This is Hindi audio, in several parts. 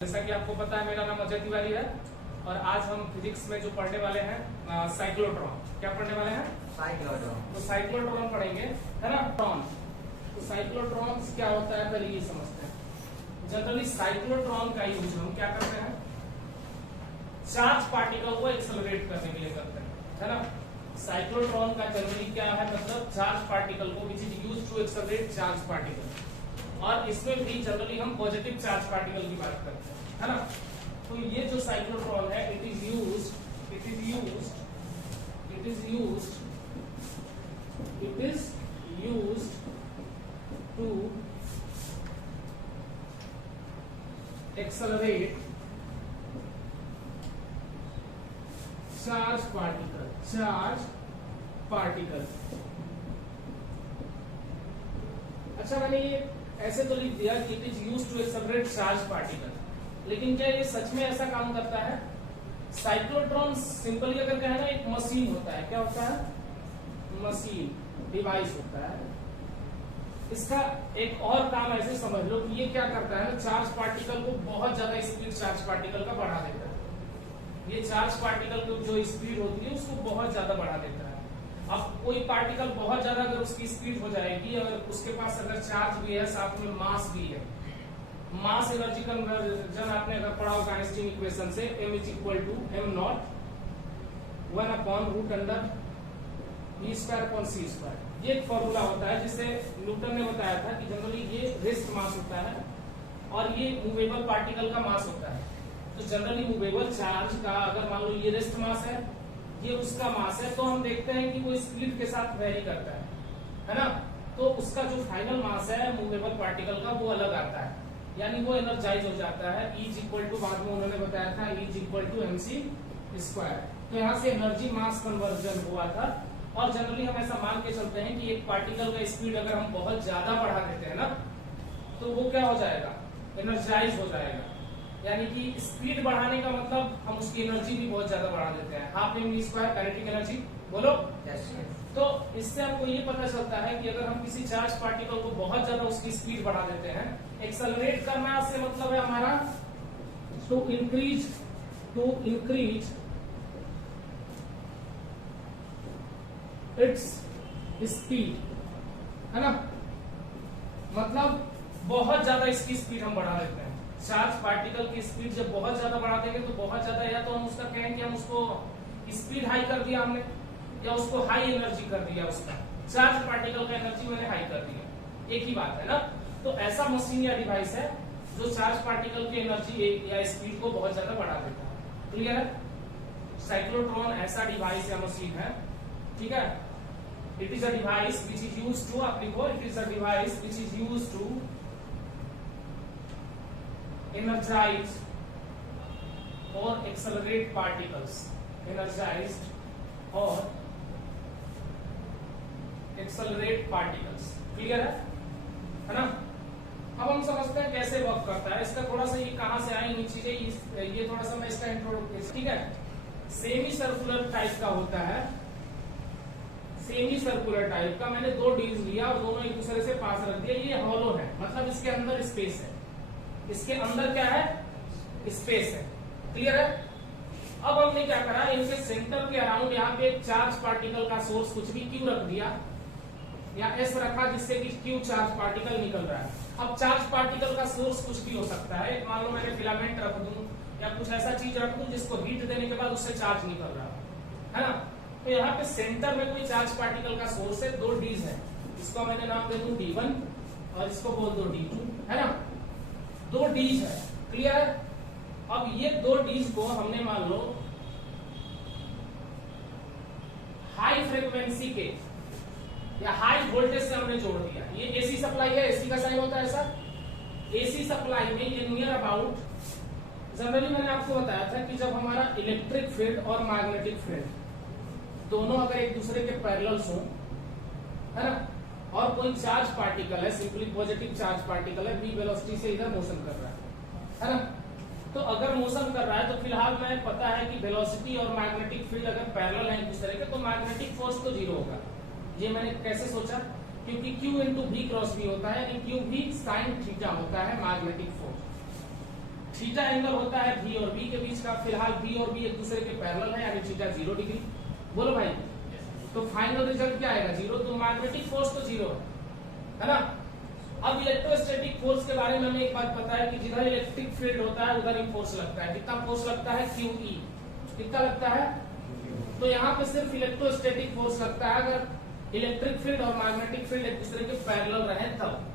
जैसा कि आपको पता है मेरा नाम अजय तिवारी है और आज हम फिजिक्स में जो पढ़ने वाले हैं साइक्लोट्रॉन। क्या पढ़ने वाले हैं? साइक्लोट्रॉन। तो साइक्लोट्रॉन पढ़ेंगे, है ना। ट्रॉन, तो साइक्लोट्रॉन क्या होता है पहले ये समझते हैं। जनरली साइक्लोट्रॉन का यूज हम क्या करते हैं, चार्ज पार्टिकल को एक्सेलरेट करने के लिए करते हैं, है ना। साइक्लोट्रॉन का जनरली क्या है, मतलब चार्ज पार्टिकल को which is used to accelerate charge particle, और इसमें भी जनरली हम पॉजिटिव चार्ज पार्टिकल की बात करते हैं, है ना। तो ये जो साइक्लोट्रॉन है it is used to accelerate charge particle. अच्छा, मैंने ये ऐसे तो लिख दिया कि it is used to accelerate charge particle, लेकिन क्या ये सच में ऐसा काम करता है? साइक्लोट्रॉन सिंपली अगर कहें ना, एक मशीन होता है। क्या होता है? मशीन, डिवाइस होता है। इसका एक और काम ऐसे समझ लो कि ये क्या करता है ना, चार्ज पार्टिकल को बहुत ज्यादा स्पीड चार्ज पार्टिकल का बढ़ा देता है। ये चार्ज पार्टिकल की जो स्पीड होती है उसको बहुत ज्यादा बढ़ा देता है। अब कोई पार्टिकल बहुत ज्यादा अगर उसकी स्पीड हो जाएगी, अगर उसके पास अगर चार्ज भी है साथ में मास भी है, मास एनर्जी कन्वर्जन आपने अगर पढ़ा होगा आइंस्टीन इक्वेशन से, m is equal to m not 1 upon root under e square upon c square. ये एक फॉर्मूला होता है जिससे न्यूटन ने बताया था कि जनरली ये रेस्ट मास होता है और ये मूवेबल पार्टिकल का मास होता है। तो जनरली मूवेबल चार्ज का अगर मान लो ये रेस्ट मास है, ये उसका मास है, तो हम देखते हैं कि वो स्पीड के साथ वेरी करता है ना। तो उसका जो फाइनल मास है मूवेबल पार्टिकल का वो अलग आता है, यानी वो एनर्जाइज हो जाता है। E इज इक्वल टू, बाद में उन्होंने बताया था, E is equal to mc square. तो यहाँ से एनर्जी मास कन्वर्जन हुआ था। और जनरली हम ऐसा मान के चलते हैं कि एक पार्टिकल का स्पीड अगर हम बहुत ज्यादा बढ़ा देते हैं ना, तो वो क्या हो जाएगा, एनर्जाइज हो जाएगा। यानी कि स्पीड बढ़ाने का मतलब हम उसकी एनर्जी भी बहुत ज्यादा बढ़ा देते हैं। Half mv square kinetic energy, बोलो। तो इससे हमको ये पता चलता है कि अगर हम किसी चार्ज पार्टिकल को बहुत ज्यादा उसकी स्पीड बढ़ा देते हैं, एक्सेलरेट करना से मतलब है हमारा टू इंक्रीज इट्स स्पीड, है ना। मतलब बहुत ज्यादा इसकी स्पीड हम बढ़ा देते हैं। चार्ज पार्टिकल की स्पीड जब बहुत ज्यादा बढ़ा देंगे तो बहुत ज्यादा, या तो हम उसका कहें कि हम उसको स्पीड हाई कर दिया हमने, या उसको हाई एनर्जी कर दिया, उसका चार्ज पार्टिकल का एनर्जी मैंने हाई कर दिया, एक ही बात है ना। तो ऐसा मशीन या डिवाइस है जो चार्ज पार्टिकल की एनर्जी या स्पीड को बहुत ज्यादा बढ़ा देता है। क्लियर है? साइक्लोट्रॉन ऐसा डिवाइस या मशीन है, ठीक है। It is a device which is used to, आप लिखो, it is a device which is used to energize or accelerate particles, energized or accelerate particles। Clear है ना। अब हम समझते हैं कैसे वर्क करता है इसका। थोड़ा सा ये कहां से आई चीजें, ये थोड़ा सा मैं इसका इंट्रोडक्शन, ठीक है। सेमी सर्कुलर टाइप का होता है, सेमी सर्कुलर टाइप का। मैंने दो डीज लिया और दोनों एक दूसरे से पास रख दिया। ये हॉलो है, मतलब इसके अंदर स्पेस है, इसके अंदर क्या है, स्पेस है। क्लियर है? अब हमने क्या करा, इनके सेंटर के अराउंड यहाँ पे एक चार्ज पार्टिकल का सोर्स कुछ भी Q रख दिया, या S रखा, जिससे कि Q चार्ज पार्टिकल निकल रहा है। अब चार्ज पार्टिकल का सोर्स कुछ भी हो सकता है। मान लो मैंने फिलामेंट रख दूं या कुछ ऐसा चीज रख दूं जिसको हीट देने के बाद उससे चार्ज निकल रहा है ना। तो यहाँ पे सेंटर में कोई चार्ज पार्टिकल का सोर्स है, दो डीज है, इसको मैंने नाम दे दूं D1 और इसको बोल दो D2, है ना। दो डीज है, क्लियर है। अब ये दो डीज को हमने मान लो हाई फ्रीक्वेंसी के या हाई वोल्टेज से हमने जोड़ दिया। ये एसी सप्लाई है, एसी का साइन होता है ऐसा। एसी सप्लाई में ये नियर अबाउट, जनरली मैंने आपको बताया था कि जब हमारा इलेक्ट्रिक फील्ड और मैग्नेटिक फील्ड दोनों अगर एक दूसरे के पैरेलल्स हो, है ना, और कोई चार्ज पार्टिकल है, सिंपली पॉजिटिव चार्ज पार्टिकल है, v वेलोसिटी से इधर मोशन कर रहा है ना। तो अगर मोशन कर रहा है तो फिलहाल मैं पता है कि वेलोसिटी और मैग्नेटिक फील्ड अगर पैरेलल है एक दूसरे के, तो मैग्नेटिक फोर्स तो जीरो होगा। ये मैंने कैसे सोचा, क्योंकि Q into V cross V होता है, यानी Q भी साइन थीटा होता है मैग्नेटिक फोर्स। थीटा एंगल होता है V और B के बीच का, फिलहाल V और B एक दूसरे के पैरेलल है यानी थीटा 0 डिग्री। बोलो भाई, तो फाइनल रिजल्ट क्या आएगा? 0। तो मैग्नेटिक फोर्स तो 0 है ना। अब इलेक्ट्रोस्टैटिक फोर्स के बारे में हमें एक बात पता है कि जिधर इलेक्ट्रिक फील्ड होता है उधर ही फोर्स लगता है। कितना फोर्स लगता है? QE। कितना लगता है? तो यहाँ पे सिर्फ इलेक्ट्रोस्टैटिक फोर्स लगता है अगर इलेक्ट्रिक फील्ड और मैग्नेटिक फील्ड एक दूसरे के पैरेलल रहे तब।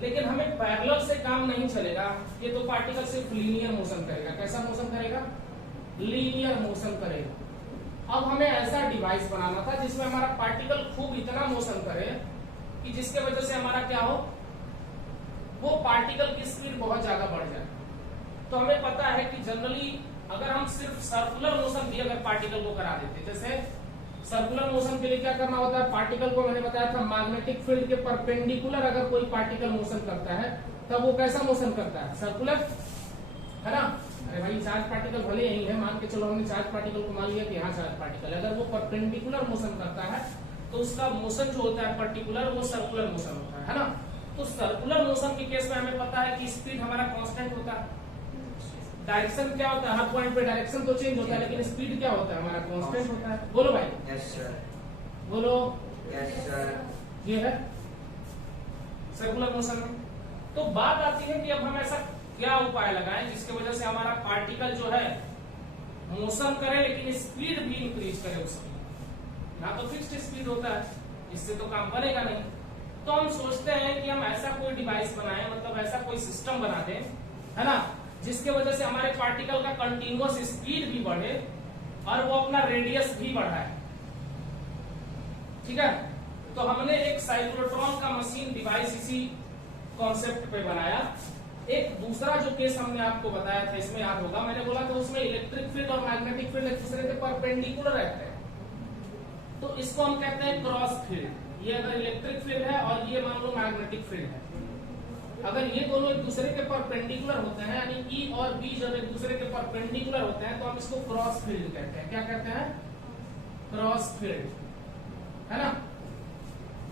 लेकिन हमें पैरेलल से काम नहीं चलेगा, ये तो पार्टिकल सिर्फ लीनियर मोशन करेगा। कैसा मोशन करेगा? लीनियर मोशन करेगा। अब हमें ऐसा डिवाइस बनाना था जिसमें हमारा पार्टिकल खूब इतना मोशन करे कि जिसके वजह से हमारा क्या हो, वो पार्टिकल की स्पीड बहुत ज्यादा बढ़ जाए। तो हमें पता है कि जनरली अगर हम सिर्फ सर्कुलर मोशन भी अगर पार्टिकल को करा देते, जैसे सर्कुलर मोशन के लिए क्या करना होता है, पार्टिकल को मैंने बताया था मैग्नेटिक फील्ड के परपेंडिकुलर अगर कोई पार्टिकल मोशन करता है तब वो कैसा मोशन करता है? सर्कुलर, है ना। अरे भाई चार्ज पार्टिकल भले यही है, मान के चलो हमने चार्ज पार्टिकल को मान लिया कि यहाँ चार्ज पार्टिकल, अगर वो परपेंडिकुलर मोशन करता है तो उसका मोशन जो होता है पर्टिकुलर, वो सर्कुलर मोशन होता है ना। तो सर्कुलर मोशन के केस में हमें पता है कि स्पीड हमारा कांस्टेंट होता है, डायरेक्शन क्या होता है, हर पॉइंट पे डायरेक्शन तो चेंज होता है लेकिन स्पीड क्या होता है? हमारा कांस्टेंट होता है। बोलो भाई। Yes sir. बोलो। Yes sir. ये है सर्कुलर मोशन में। तो बात आती है कि अब हम ऐसा क्या उपाय लगाएं जिसकी वजह से हमारा पार्टिकल जो है मोशन करे लेकिन स्पीड भी इंक्रीज करे उसकी। यहाँ तो फिक्स्ड स्पीड होता है, इससे तो काम बनेगा नहीं। तो हम सोचते हैं कि हम ऐसा कोई डिवाइस बनाएं, मतलब ऐसा कोई सिस्टम बना दें, है ना, जिसके वजह से हमारे पार्टिकल का कंटिन्यूअस स्पीड भी बढ़े और वो अपना रेडियस भी बढ़ाए। ठीक है। तो हमने एक साइक्लोट्रॉन का मशीन डिवाइस इसी कॉन्सेप्ट पे बनाया। एक दूसरा जो केस हमने आपको बताया था, इसमें याद होगा मैंने बोला था उसमें इलेक्ट्रिक फील्ड और मैग्नेटिक फील्ड एक दूसरे के परपेंडिकुलर रहते हैं, तो इसको हम कहते हैं क्रॉस फील्ड। ये अगर इलेक्ट्रिक फील्ड है और ये मान लो मैग्नेटिक फील्ड है, अगर ये दोनों एक दूसरे के परपेंडिकुलर होते हैं यानी E और B जब एक दूसरे के परपेंडिकुलर होते हैं तो हम इसको क्रॉस फील्ड कहते हैं। क्या कहते हैं? क्रॉस फील्ड, है ना।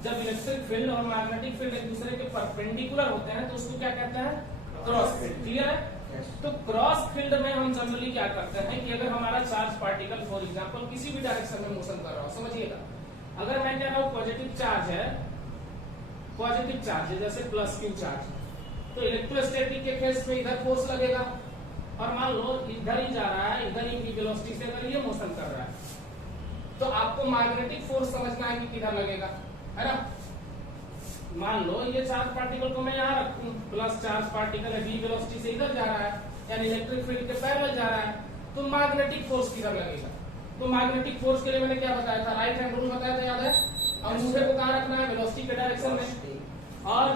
जब इलेक्ट्रिक फील्ड और मैग्नेटिक फील्ड एक दूसरे के परपेंडिकुलर होते हैं तो उसको क्या कहते हैं? Cross field. क्लियर है? तो क्रॉस फील्ड में हम जनरली क्या करते हैं कि अगर हमारा चार्ज पार्टिकल फॉर एग्जांपल किसी भी डायरेक्शन में मोशन कर रहा हो, समझिएगा, अगर मैं कह रहा हूं पॉजिटिव चार्ज है, पॉजिटिव चार्ज है जैसे प्लस क्यू चार्ज, तो इलेक्ट्रोस्टैटिक के केस में इधर फोर्स लगेगा और मान लो इधर ही जा रहा है, इधर ही वेलोसिटी से अगर ये मोशन कर रहा है तो आपको मैग्नेटिक फोर्स समझना है कि किधर लगेगा, है ना। मान लो ये चार्ज पार्टिकल को मैं यहाँ रखूं, प्लस चार्ज पार्टिकल है, v वेलोसिटी से इधर जा रहा है यानी इलेक्ट्रिक फील्ड के पैरेलल जा रहा है, तो मैग्नेटिक फोर्स किधर लगेगा? तो मैग्नेटिक फोर्स के लिए मैंने क्या बताया था? राइट हैंड रूल बताया था, याद है। अब मुझे को कहाँ रखना है? वेलोसिटी के डायरेक्शन में, और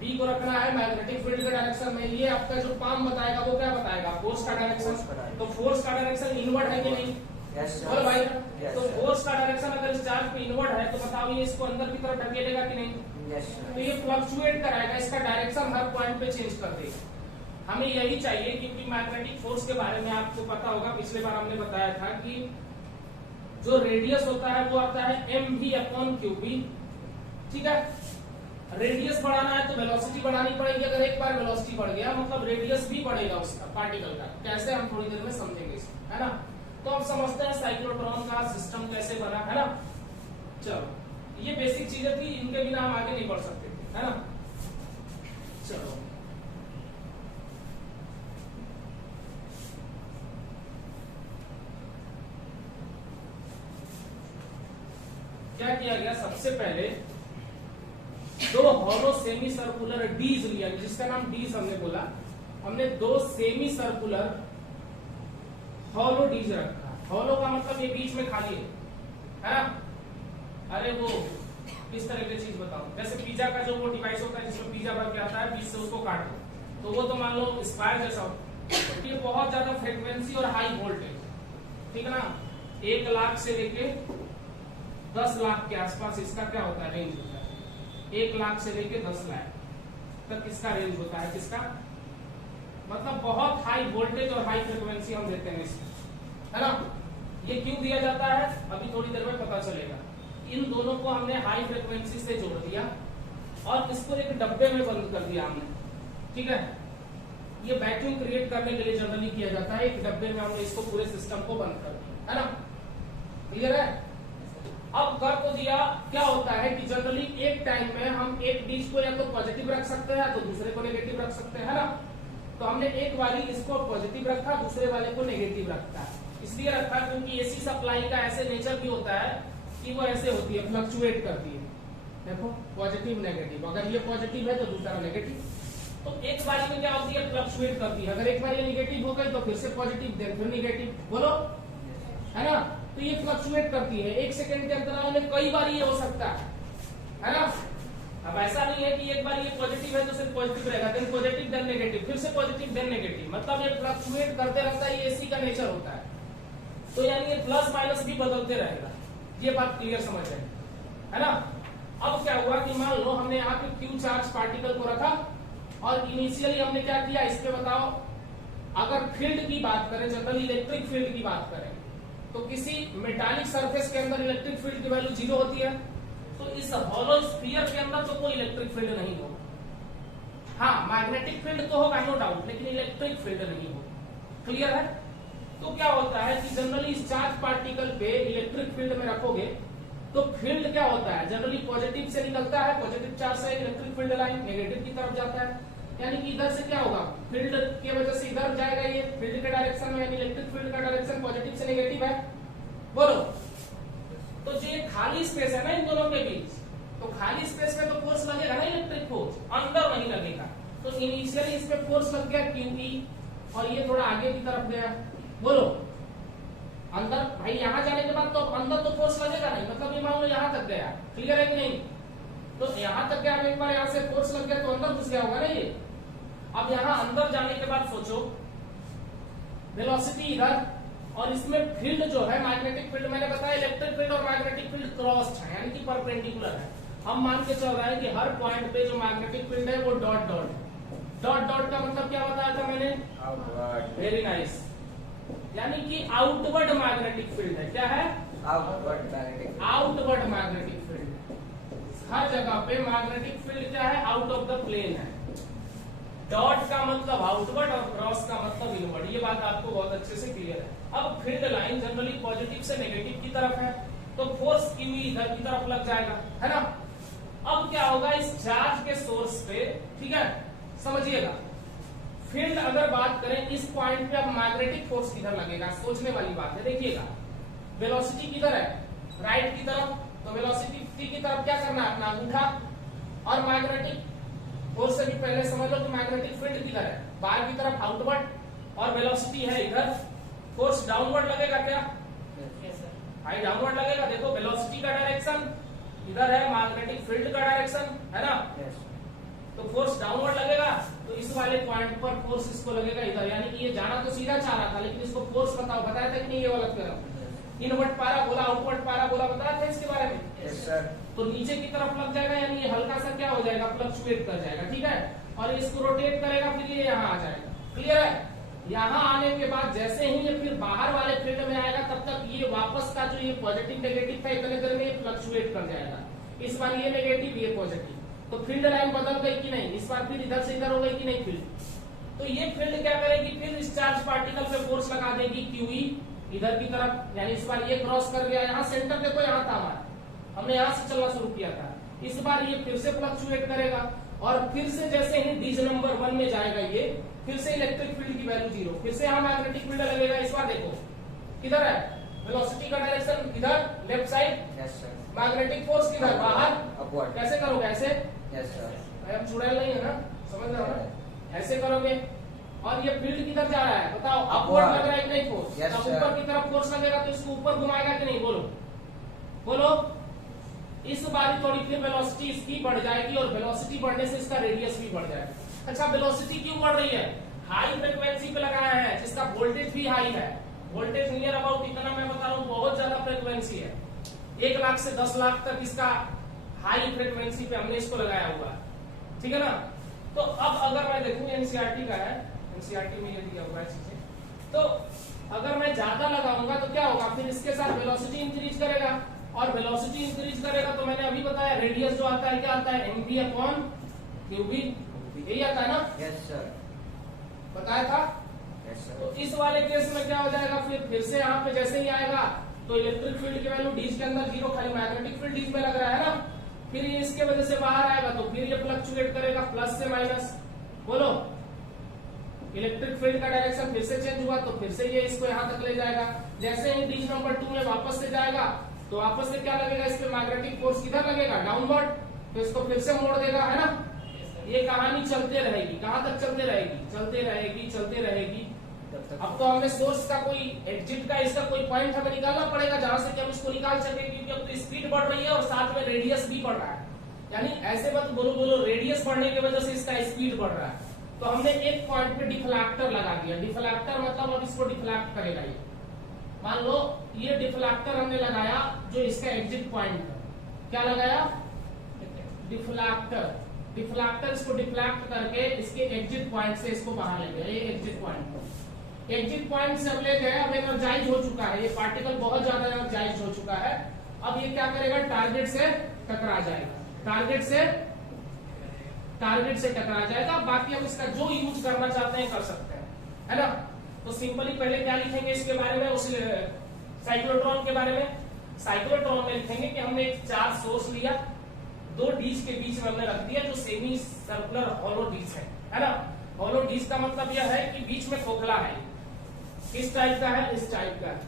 B को रखना है मैग्नेटिक फील्ड के डायरेक्शन में। ये आपका जो पाम बताएगा वो क्या बताएगा? फोर्स का डायरेक्शन। तो फोर्स का डायरेक्शन इनवर्ड है कि नहीं? बोल भाई। तो फोर्स का डायरेक्शन अगर इस चार्ज पे इनवर्ड है तो बताओ ये इसको अंदर की तरफ ढकेलेगा कि नहीं? तो ये फ्लक्चुएट कराएगा, इसका डायरेक्शन हर पॉइंट पे चेंज कर देगा। हमें यही चाहिए क्योंकि मैग्नेटिक फोर्स के बारे में आपको पता होगा, पिछले बार हमने बताया था कि जो रेडियस होता है वो आता है mv/qb। ठीक है। रेडियस बढ़ाना है तो वेलोसिटी बढ़ानी पड़ेगी। अगर एक बार वेलोसिटी बढ़ गया मतलब रेडियस भी बढ़ेगा उसका पार्टिकल का। कैसे, हम थोड़ी देर में समझेंगे इसको, है ना। तो अब समझते हैं साइक्लोट्रॉन का सिस्टम कैसे बना, है ना। चलो, ये बेसिक चीजें थी, इनके बिना हम आगे नहीं बढ़ सकते थे, है ना। चलो, क्या किया गया? सबसे पहले दो हॉलो सेमी सर्कुलर डीज लिया, जिसका नाम डीज हमने बोला। हमने दो सेमी सर्कुलर हॉलो डीज रखा। हॉलो का मतलब ये बीच में खाली है ना। अरे वो किस तरह की चीज बताऊं, जैसे पिज्जा का जो वो डिवाइस होता है जिसमें पिज्जा भर के आता है, बीच से उसको काट दो तो वो तो मान लो स्क्वायर जैसा हो। ये बहुत ज्यादा फ्रीक्वेंसी और हाई वोल्टेज, ठीक है ना। 1 लाख से लेके 10 लाख के आसपास इसका क्या होता है? रेंज होता है। 1 लाख से लेके 10 लाख तक इसका रेंज होता है। किसका मतलब? बहुत हाई वोल्टेज और हाई फ्रीक्वेंसी हम देते हैं इसमें, है ना। ये क्यों दिया जाता है अभी थोड़ी देर में पता चलेगा। इन दोनों को हमने हाई फ्रीक्वेंसी से जोड़ दिया और इसको एक डब्बे में बंद कर दिया हमने, ठीक है। ये वैक्यूम क्रिएट करने के लिए जनरली किया जाता है। एक डब्बे में हमने इसको पूरे सिस्टम को बंद कर दिया, है ना, क्लियर है। अब कर तो दिया, क्या होता है कि जनरली एक टाइम में हम एक डिश को या तो पॉजिटिव रख सकते हैं या तो दूसरे को नेगेटिव रख सकते हैं, है ना। तो हमने एक बारी इसको पॉजिटिव रखा, दूसरे वाले को नेगेटिव रखा। इसलिए रखा क्योंकि एसी सप्लाई का ऐसे नेचर भी होता है कि वो ऐसे होती है, फ्लक्चुएट करती है। देखो पॉजिटिव नेगेटिव, अगर ये पॉजिटिव है तो दूसरा नेगेटिव, तो एक बारी में क्या होती है, फ्लक्चुएट करती है। अगर एक बार ये नेगेटिव हो गई तो फिर से पॉजिटिव, देन फिर नेगेटिव, बोलो, है ना। तो ये फ्लक्चुएट करती है, एक सेकंड के अंतराल में कई बार ये हो सकता है ना। अब ऐसा नहीं है कि एक बार ये पॉजिटिव है तो सिर्फ पॉजिटिव रहेगा, देन पॉजिटिव देन नेगेटिव, फिर से पॉजिटिव देन नेगेटिव, मतलब ये फ्लक्चुएट करते रहता है। ये एसी का नेचर होता है, तो यानी ये प्लस माइनस भी बदलते रहेगा। ये बात क्लियर समझ रहे हैं, है ना। अब क्या हुआ कि मान लो हमने यहाँ पे क्यू चार्ज पार्टिकल को रखा और इनिशियली हमने क्या किया, इस पे बताओ। अगर फील्ड की बात करें, जनरली इलेक्ट्रिक फील्ड की बात करें, तो किसी मेटालिक सरफेस के अंदर इलेक्ट्रिक फील्ड की वैल्यू 0 होती है। तो इस हॉलो स्फीयर के अंदर तो कोई इलेक्ट्रिक फील्ड नहीं होगा। हाँ, मैग्नेटिक फील्ड तो होगा नो डाउट, लेकिन इलेक्ट्रिक फील्ड नहीं होगा, क्लियर है। तो क्या होता है कि जनरली इस चार्ज पार्टिकल पे इलेक्ट्रिक फील्ड में रखोगे तो फील्ड क्या होता है, जनरली पॉजिटिव से निकलता है, पॉजिटिव चार्ज से इलेक्ट्रिक फील्ड लाइन नेगेटिव की तरफ जाता है। यानी कि इधर से क्या होगा, फील्ड की वजह से इधर जाएगा, ये फील्ड के डायरेक्शन में, यानी इलेक्ट्रिक फील्ड का डायरेक्शन पॉजिटिव से नेगेटिव है, बोलो। तो जो ये खाली स्पेस है ना इन दोनों के बीच, तो खाली स्पेस में तो फोर्स लगेगा ना, इलेक्ट्रिक फोर्स, अंदर नहीं लगेगा। तो इनिशियली इस पे फोर्स लग गया क्यूई, और ये थोड़ा आगे की तरफ गया, बोलो। अंदर भाई यहाँ जाने के बाद तो अंदर तो फोर्स लगेगा नहीं, मतलब ये मान लो यहाँ तक गया, क्लियर है कि नहीं। तो यहाँ तक गया, एक बार यहाँ से फोर्स लग गया तो अंदर घुस गया होगा ना ये। अब यहाँ अंदर जाने के बाद सोचो, वेलोसिटी इधर, और इसमें फील्ड जो है मैग्नेटिक फील्ड, मैंने बताया इलेक्ट्रिक फील्ड और मैग्नेटिक फील्ड क्रॉस्ड है, यानी कि परपेंडिकुलर है। हम मान के चल रहे हैं कि हर पॉइंट पे जो मैग्नेटिक फील्ड है वो डॉट डॉट है। डॉट डॉट का मतलब क्या बताया था मैंने, वेरी नाइस, यानी कि आउटवर्ड मैग्नेटिक फील्ड है। क्या है, आउटवर्ड मैग्नेटिक फील्ड। हर जगह पे मैग्नेटिक फील्ड क्या है, आउट ऑफ द प्लेन है। डॉट का मतलब आउटवर्ड और क्रॉस का मतलब इनवर्ड, ये बात आपको बहुत अच्छे से क्लियर है। अब फील्ड लाइन जनरली पॉजिटिव से नेगेटिव की तरफ है, तो फोर्स क्यू इधर की तरफ लग जाएगा, है ना। अब क्या होगा, इस चार्ज के सोर्स पे, ठीक है, समझिएगा, फील्ड अगर बात करें इस पॉइंट पे, अब मैग्नेटिक फोर्स किधर लगेगा, सोचने वाली बात है। देखिएगा, वेलोसिटी किधर है, राइट की तरफ, तो वेलोसिटी की तरफ क्या करना है, अपना अंगूठा, और मैग्नेटिक फोर्स से भी पहले समझ लो कि मैग्नेटिक फील्ड किधर है, बाहर की तरफ, आउटवर्ड, और वेलोसिटी है इधर। फोर्स डाउनवर्ड लगेगा क्या, हाई डाउनवर्ड लगेगा। देखो वेलोसिटी का डायरेक्शन इधर है, मैग्नेटिक फील्ड का डायरेक्शन, है ना। तो फोर्स डाउनवर्ड लगेगा, तो इस वाले पॉइंट पर फोर्स इसको लगेगा इधर, यानी कि ये जाना तो सीधा चाह रहा था, लेकिन इसको फोर्स बताओ, बताया था कि नहीं, ये वाला करो, इनवर्ट पारा बोला, आउटवर्ड पारा बोला, बताया था इसके बारे में। Yes sir. तो नीचे की तरफ लग जाएगा, यानी ये हल्का सा क्या हो जाएगा, फ्लक्चुएट कर जाएगा, ठीक है, और इसको रोटेट करेगा, फिर ये यहाँ आ जाएगा, क्लियर है। यहाँ आने के बाद जैसे ही ये फिर बाहर वाले फील्ड में आएगा, तब तक ये वापस का जो ये पॉजिटिव नेगेटिव था, इतने देर में ये फ्लक्चुएट कर जाएगा। इस बार ये नेगेटिव, ये पॉजिटिव, तो फील्ड लाइन बदल गई कि नहीं, इस बार फिर इधर से इधर हो गई कि नहीं फील्ड। तो ये फील्ड क्या करेगी, फिर इस चार्ज पार्टिकल पे फोर्स लगा देगी क्यूई इधर की तरफ, यानी इस बार ये क्रॉस कर गया, यहाँ सेंटर देखो यहाँ था हमारा, हमने यहाँ से चलना शुरू किया था। इस बार ये फिर से फ्लक्चुएट करेगा, और फिर से जैसे ही डिज नंबर 1 में जाएगा ये, फिर से इलेक्ट्रिक फील्ड की वैल्यू 0, फिर से यहाँ मैग्नेटिक फील्ड लगेगा। इस बार देखो किधर है, वेलोसिटी का डायरेक्शन किधर, लेफ्ट साइड, मैग्नेटिक फोर्स किधर, बाहर, अपवर्ड। कैसे करोगे, ऐसे, यस सर। अब चुड़ैल नहीं है ना, समझ रहे हो ना, ऐसे करोगे। और ये फील्ड किधर जा रहा है, बताओ, अपवर्ड लग रहा है कि नहीं फोर्स, Yes, जब sir. ऊपर की तरफ फोर्स लगेगा तो इसको ऊपर घुमाएगा कि नहीं, बोलो बोलो। इस बार थोड़ी फिर वेलोसिटी इसकी बढ़ जाएगी, और वेलोसिटी बढ़ने से इसका रेडियस भी बढ़ जाएगा। अच्छा, वेलोसिटी क्यों बढ़ रही है, हाई फ्रिक्वेंसी पे लगाया है, जिसका वोल्टेज भी हाई है, वोल्टेज नियर अबाउट इतना मैं बता रहा हूँ, बहुत ज्यादा फ्रिक्वेंसी है, 1 लाख से 10 लाख तक इसका हाई फ्रिक्वेंसी पे हमने इसको लगाया हुआ है, ठीक है ना। तो अब अगर मैं देखूं, एनसीईआरटी का है, एनसीईआरटी में ये दिया हुआ है चीजें, तो अगर मैं ज्यादा लगाऊंगा तो क्या होगा, फिर इसके साथ वेलोसिटी इंक्रीज करेगा, और वेलोसिटी इंक्रीज करेगा तो मैंने अभी बताया रेडियस जो आता है क्या आता है, mv/qb, यही आता है ना। Yes sir. बताया था। तो इस वाले केस में क्या हो जाएगा, फिर से यहाँ पे जैसे ही आएगा तो इलेक्ट्रिक फील्ड की वैल्यू डीज के अंदर 0, खाली मैग्नेटिक फील्ड डीज में लग रहा है ना। फिर ये इसके वजह से बाहर आएगा तो फिर ये फ्लक्चुएट करेगा प्लस से माइनस। बोलो, इलेक्ट्रिक फील्ड का डायरेक्शन फिर से चेंज हुआ तो फिर से ये इसको यहाँ तक ले जाएगा। जैसे ही डीज नंबर 2 में वापस से जाएगा तो वापस से क्या लगेगा, इस पे मैग्नेटिक फोर्स किधर लगेगा, डाउनवर्ड, तो इसको फिर से मोड़ देगा, है ना। ये कहानी चलते रहेगी, कहां तक चलते रहेगी, चलते रहेगी, चलते रहेगी। अब तो हमें सोर्स का कोई एग्जिट का इसका कोई पॉइंट हमें निकालना पड़ेगा जहां से कि हम इसको निकाल सके, क्योंकि अब तो स्पीड बढ़ रही है और साथ में रेडियस भी बढ़ रहा है। यानी ऐसे मत बोलो रेडियस बढ़ने की वजह से इसका स्पीड बढ़ रहा है। तो हमने एक पॉइंट पे डिफ्लेक्टर लगा दिया। डिफ्लेक्टर मतलब अब इसको डिफ्लेक्ट करेगा ये। मान लो ये डिफ्लेक्टर हमने लगाया जो इसका एग्जिट पॉइंट है, क्या लगाया, डिफ्लेक्टर। डिफ्लेक्टर इसको डिफ्लेक्ट करके इसके एग्जिट पॉइंट से इसको बाहर ले गया, ये एग्जिट पॉइंट। एग्जिट पॉइंट से अब ले गया, अब एनर्जाइज हो चुका है ये पार्टिकल, बहुत ज्यादा एनर्जाइज हो चुका है। अब ये क्या करेगा, टारगेट से टकरा जाएगा, टारगेट से टकरा जाएगा। बाकी हम इसका जो यूज करना चाहते हैं कर सकते हैं, है ना। तो सिंपली पहले क्या लिखेंगे इसके बारे में, उस साइक्लोट्रॉन के बारे में। साइक्लोट्रॉन में लिखेंगे कि हमने एक चार्ज सोर्स लिया, 2 डिश के बीच में हमने रख दिया जो सेमी सर्कुलर हॉलो डिश है ना। हॉलो डिश का मतलब यह है कि बीच में खोखला है। किस टाइप का है, इस टाइप का है,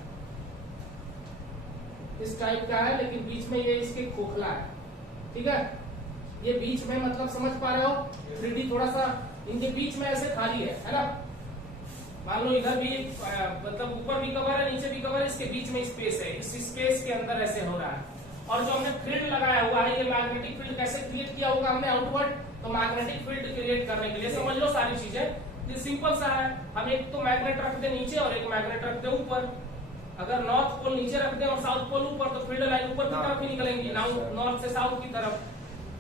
इस टाइप का है, लेकिन बीच में ये इसके खोखला है, ठीक है। ये बीच में मतलब समझ पा रहे हो, 3D थोड़ा सा इनके बीच में ऐसे खाली है ना। मान लो इधर भी मतलब ऊपर भी कवर है, नीचे भी कवर है, इसके बीच में स्पेस है, इस स्पेस के अंदर ऐसे हो रहा है। और जो हमने फील्ड लगाया हुआ है, ये मैग्नेटिक फील्ड कैसे क्रिएट किया होगा हमने आउटवर्ड, तो मैग्नेटिक फील्ड क्रिएट करने के लिए समझ लो सारी चीजें, ये सिंपल सा है। हम एक तो मैग्नेट रख दे नीचे और एक मैग्नेट रख दे ऊपर। अगर नॉर्थ पोल नीचे रख दे और साउथ पोल ऊपर, तो फील्ड लाइन ऊपर की तरफ ही निकलेंगी, नॉर्थ से साउथ की तरफ।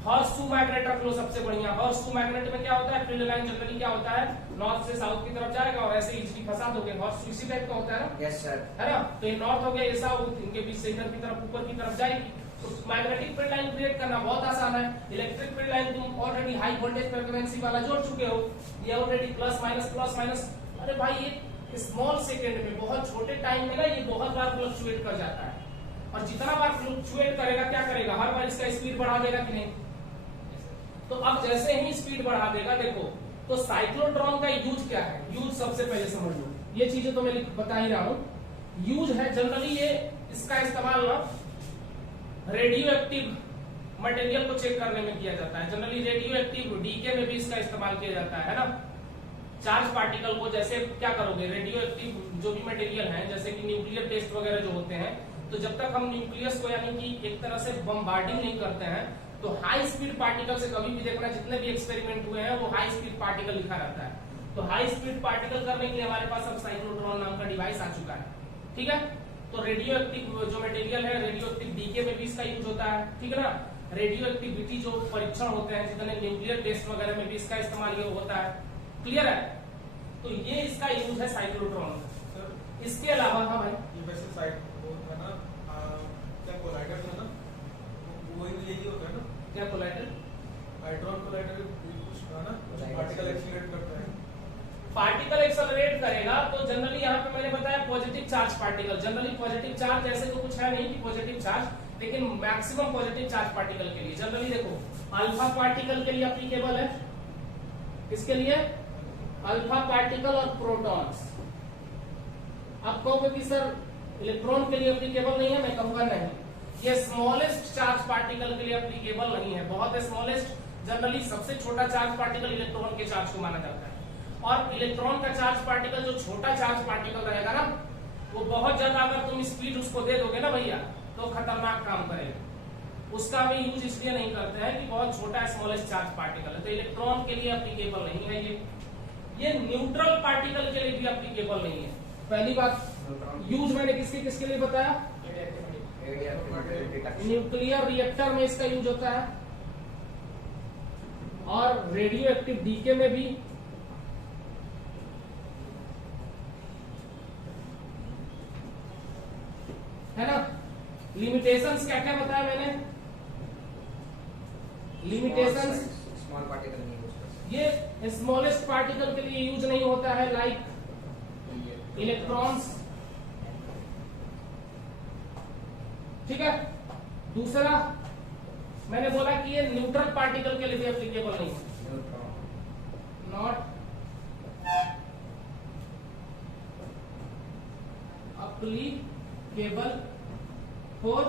हॉर्स मैग्नेट रख लो सबसे बढ़िया। हॉर्स मैग्नेट में क्या होता है, फील्ड लाइन जनरली क्या होता है, नॉर्थ से साउथ की तरफ जाएगा और ऐसे इजीली फंसा दोगे। हॉर्स इसी टाइप का होता है ना, यस सर, है ना। तो ये नॉर्थ हो गया, ये साउथ, इनके बीच से इधर की तरफ ऊपर की तरफ जाएगी। तो मैग्नेटिक फील्ड लाइन क्रिएट करना बहुत आसान है। इलेक्ट्रिक फील्ड लाइन तुम ऑलरेडी हाई वोल्टेज फ्रीक्वेंसी वाला जोड़ चुके हो, ये ऑलरेडी प्लस माइनस। अरे भाई ये स्मॉल सेकेंड में, बहुत छोटे टाइम में ना ये बहुत बार फ्लक्चुएट कर जाता है। और जितना बार फ्लक्चुएट करेगा क्या करेगा, हर बार इसका स्पीड बढ़ा देगा कि नहीं। तो अब जैसे ही स्पीड बढ़ा देगा, देखो तो साइक्लोट्रॉन का यूज क्या है। यूज सबसे पहले समझ लो, ये चीजें तो मैं बता ही रहा हूं। यूज है जनरली ये इसका इस्तेमाल ना रेडियो एक्टिव मटेरियल को चेक करने में किया जाता है। जनरली रेडियो एक्टिव डीके में भी इसका इस्तेमाल किया जाता है ना। चार्ज पार्टिकल को जैसे क्या करोगे, रेडियो एक्टिव जो भी मटेरियल है, जैसे कि न्यूक्लियर टेस्ट वगैरह जो होते हैं, तो जब तक हम न्यूक्लियस को यानी कि एक तरह से बम्बार्डिंग नहीं करते हैं, तो हाई स्पीड पार्टिकल से कभी भी देखना, जितने भी एक्सपेरिमेंट हुए हैं वो हाई स्पीड पार्टिकल लिखा रहता है। तो हाई स्पीड पार्टिकल करने के लिए हमारे पास अब साइक्लोट्रॉन नाम का डिवाइस आ चुका है, ठीक है। तो रेडियो एक्टिव जो मटेरियल है, रेडियो एक्टिव डीके में भी इसका यूज होता है, ठीक है ना। रेडियो एक्टिविटी जो परीक्षण होते हैं, जितने न्यूक्लियर टेस्ट वगैरह में भी इसका इस्तेमाल ये होता है, क्लियर है। तो ये इसका यूज है साइक्लोट्रॉन। इसके अलावा हाँ भाई, ये वैसे साइड वो था ना, क्या कोलाइडर था ना, वो यही होता है ना, क्या कोलाइडर, हाइड्रोन कोलाइडर कुछ था ना, पार्टिकल एक्सीलरेट करता है। पार्टिकल एक्सेलरेट करेगा तो जनरली यहाँ पे मैंने बताया positive charge particle. Generally positive charge ऐसे तो कुछ है नहीं कि पॉजिटिव चार्ज, लेकिन मैक्सिमम पॉजिटिव चार्ज पार्टिकल के लिए जनरली देखो अल्फा पार्टिकल के लिए एप्लीकेबल है। किसके लिए, अल्फा पार्टिकल और प्रोटॉन्स। आप कहोगे कि सर इलेक्ट्रॉन के लिए एप्लीकेबल नहीं है, मैं कहूंगा नहीं, ये स्मॉलेस्ट चार्ज पार्टिकल के लिए एप्लीकेबल नहीं है। बहुत स्मॉलेस्ट, जनरली सबसे छोटा चार्ज पार्टिकल इलेक्ट्रॉन के चार्ज को माना जाता है। और इलेक्ट्रॉन का चार्ज पार्टिकल जो छोटा चार्ज पार्टिकल रहेगा ना, वो बहुत ज्यादा अगर तुम स्पीड उसको दे दोगे ना भैया, तो खतरनाक काम करेगा। उसका भी यूज इसलिए नहीं करते हैं कि बहुत छोटा स्मॉलेस्ट चार्ज पार्टिकल है, तो इलेक्ट्रॉन के लिए एप्लीकेबल नहीं है ये न्यूट्रल पार्टिकल के लिए भी एप्लीकेबल नहीं है। पहली बात, यूज मैंने किसके लिए बताया, न्यूक्लियर रिएक्टर में इसका यूज होता है, और रेडियो एक्टिव डीके में भी, है ना। लिमिटेशंस क्या क्या बताया मैंने, लिमिटेशंस स्मॉल पार्टिकल नहीं यूज कर सकते। ये स्मॉलेस्ट पार्टिकल के लिए यूज नहीं होता है, लाइक इलेक्ट्रॉन्स। ठीक है। दूसरा मैंने बोला कि ये न्यूट्रल पार्टिकल के लिए भी एप्लीकेबल नहीं है, नॉट एप्लीकेबल फॉर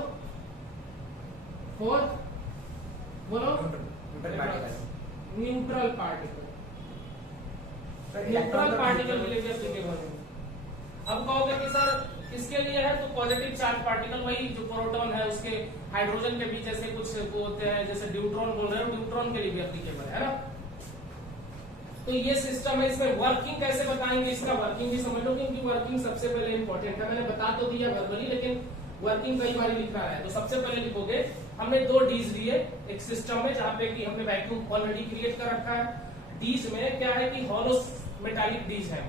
बोलो न्यूट्रल पार्टिकल, न्यूट्रल पार्टिकल के लिए भी एप्लीकेबल है। अब कहोगे कि सर किसके लिए है, तो पॉजिटिव चार्ज पार्टिकल, वही जो प्रोटॉन है उसके हाइड्रोजन के बीच ऐसे कुछ वो होते हैं, जैसे ड्यूट्रॉन बोल रहे हो, ड्यूट्रॉन के लिए भी एप्लीकेबल है ना। तो ये सिस्टम है, इसमें वर्किंग कैसे बताएंगे, इसका वर्किंग भी समझ लो, क्योंकि वर्किंग सबसे पहले इंपॉर्टेंट है। मैंने बता तो दिया वर्बली, लेकिन वर्किंग कई बार लिख रहा है। तो सबसे पहले लिखोगे, हमने 2 डीज लिए एक सिस्टम में, जहां पे कि हमने वैक्यूम ऑलरेडी क्रिएट कर रखा है। डीज में क्या है कि हॉलो मेटालिक डीज है,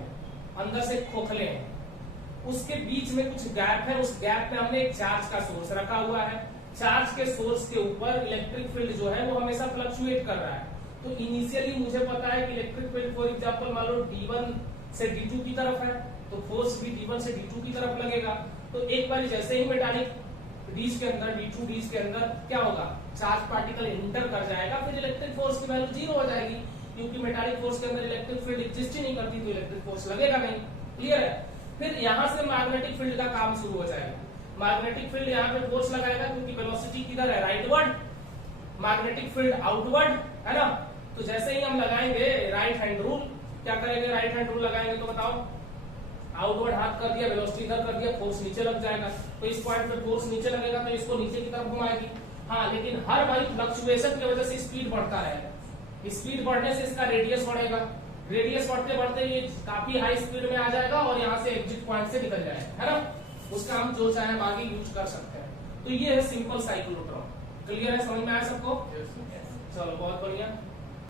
अंदर से खोखले हैं, उसके बीच में कुछ गैप है, उस गैप में हमने एक चार्ज का सोर्स रखा हुआ है। चार्ज के सोर्स के ऊपर इलेक्ट्रिक फील्ड जो है वो हमेशा फ्लक्चुएट कर रहा है। तो इनिशियली मुझे पता है कि इलेक्ट्रिक फील्ड फॉर एग्जांपल मान लो D1 से D2 की तरफ है, तो फोर्स भी D1 से D2 की तरफ लगेगा। तो एक बार जैसे ही मेटालिक डीज के अंदर, D2 डीज के अंदर क्या होगा, चार्ज पार्टिकल इंटर कर जाएगा, फिर इलेक्ट्रिक फोर्स की वैल्यू 0 हो जाएगी, क्योंकि मेटालिक फोर्स के अंदर इलेक्ट्रिक फील्ड एग्जिस्ट ही नहीं करती, तो इलेक्ट्रिक फोर्स लगेगा नहीं। क्लियर है। फिर यहां से मैग्नेटिक फील्ड का काम शुरू हो जाएगा। मैग्नेटिक फील्ड यहाँ पे फोर्स लगाएगा, क्योंकि वेलोसिटी किधर है, राइटवर्ड, मैग्नेटिक फील्ड आउटवर्ड है ना। तो जैसे ही हम लगाएंगे राइट हैंड रूल, क्या करेंगे, राइट हैंड रूल लगाएंगे तो बताओ, आउटवर्ड हाथ कर दिया, वेलोसिटी इधर कर दिया, फोर्स नीचे लग जाएगा। तो इस पॉइंट पे फोर्स नीचे लगेगा, तो इसको नीचे की तरफ घुमाएगी। हाँ, लेकिन हर बार फ्लक्चुएशन की वजह से स्पीड बढ़ता रहेगा, स्पीड बढ़ने से इसका रेडियस बढ़ेगा, रेडियस बढ़ते बढ़ते ये काफी हाई स्पीड में आ जाएगा और यहाँ से एग्जिट पॉइंट से निकल जाएगा, है ना। उसका हम जो चाहे आगे यूज कर सकते हैं। तो ये है सिंपल साइक्लोट्रॉन। क्लियर है, समझ में आया सबको? चलो बहुत बढ़िया।